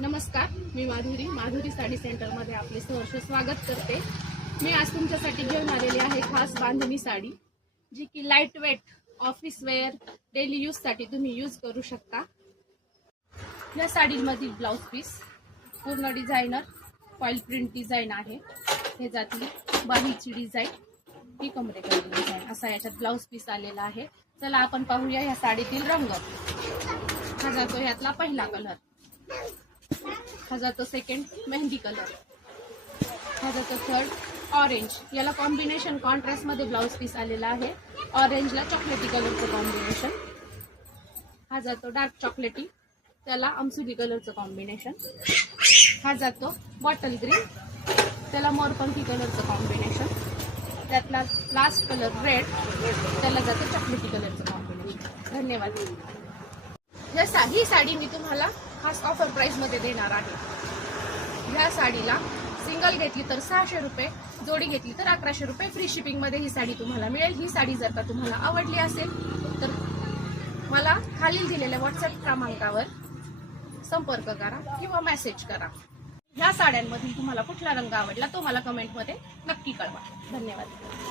नमस्कार, मी माधुरी साडी सेंटरमध्ये आपले सहर्ष स्वागत करते। मी आज तुमच्यासाठी घेऊन आलेली आहे खास बांधणी साडी, जी की light weight office wear daily use साठी तुम्ही यूज करू शकता। या साडीमध्ये ब्लाउज पीस पूर्ण डिझायनर फॉइल प्रिंट डिझाइन आहे। हे जाती बाहीची डिझाइन, ही कमरेकडे डिझाइन असा याच्यात ब्लाउज पीस आलेला आहे। चला आपण पाहूया या साडीतील रंग। हा जातो यातला पहिला कलर, हा जातो सेकंड मेहंदी कलर, हा जातो थर्ड ऑरेंज। याला कॉम्बिनेशन कॉन्ट्रास्ट मध्ये ब्लाउज पीस आलेला आहे। ऑरेंजला चॉकलेटी कलरचं कॉम्बिनेशन। हा जातो डार्क चॉकलेटी, त्याला आमसुली कलरचं कॉम्बिनेशन। हा जातो बॉटल ग्रीन, त्याला मोरपंखी कलरचं कॉम्बिनेशन। त्यातला लास्ट कलर रेड, त्याला जातो चॉकलेटी कलरचं कॉम्बिनेशन। धन्यवाद। ही साडी मी तुम्हाला खास ऑफर प्राइस मध्ये देणार आहे। या साडीला सिंगल घेतली तर 600 रुपये, जोडी घेतली तर 1100 रुपये फ्री शिपिंग मध्ये ही साडी तुम्हाला मिळेल। ही साडी जर का तुम्हाला आवडली असेल तर मला खालील दिलेल्या व्हॉट्सअप क्रमांकावर संपर्क करा किंवा मेसेज करा। ह्या साड्यांमधून तुम्हाला कुठला रंग आवडला तो मला कमेंट मध्ये नक्की कळवा। धन्यवाद।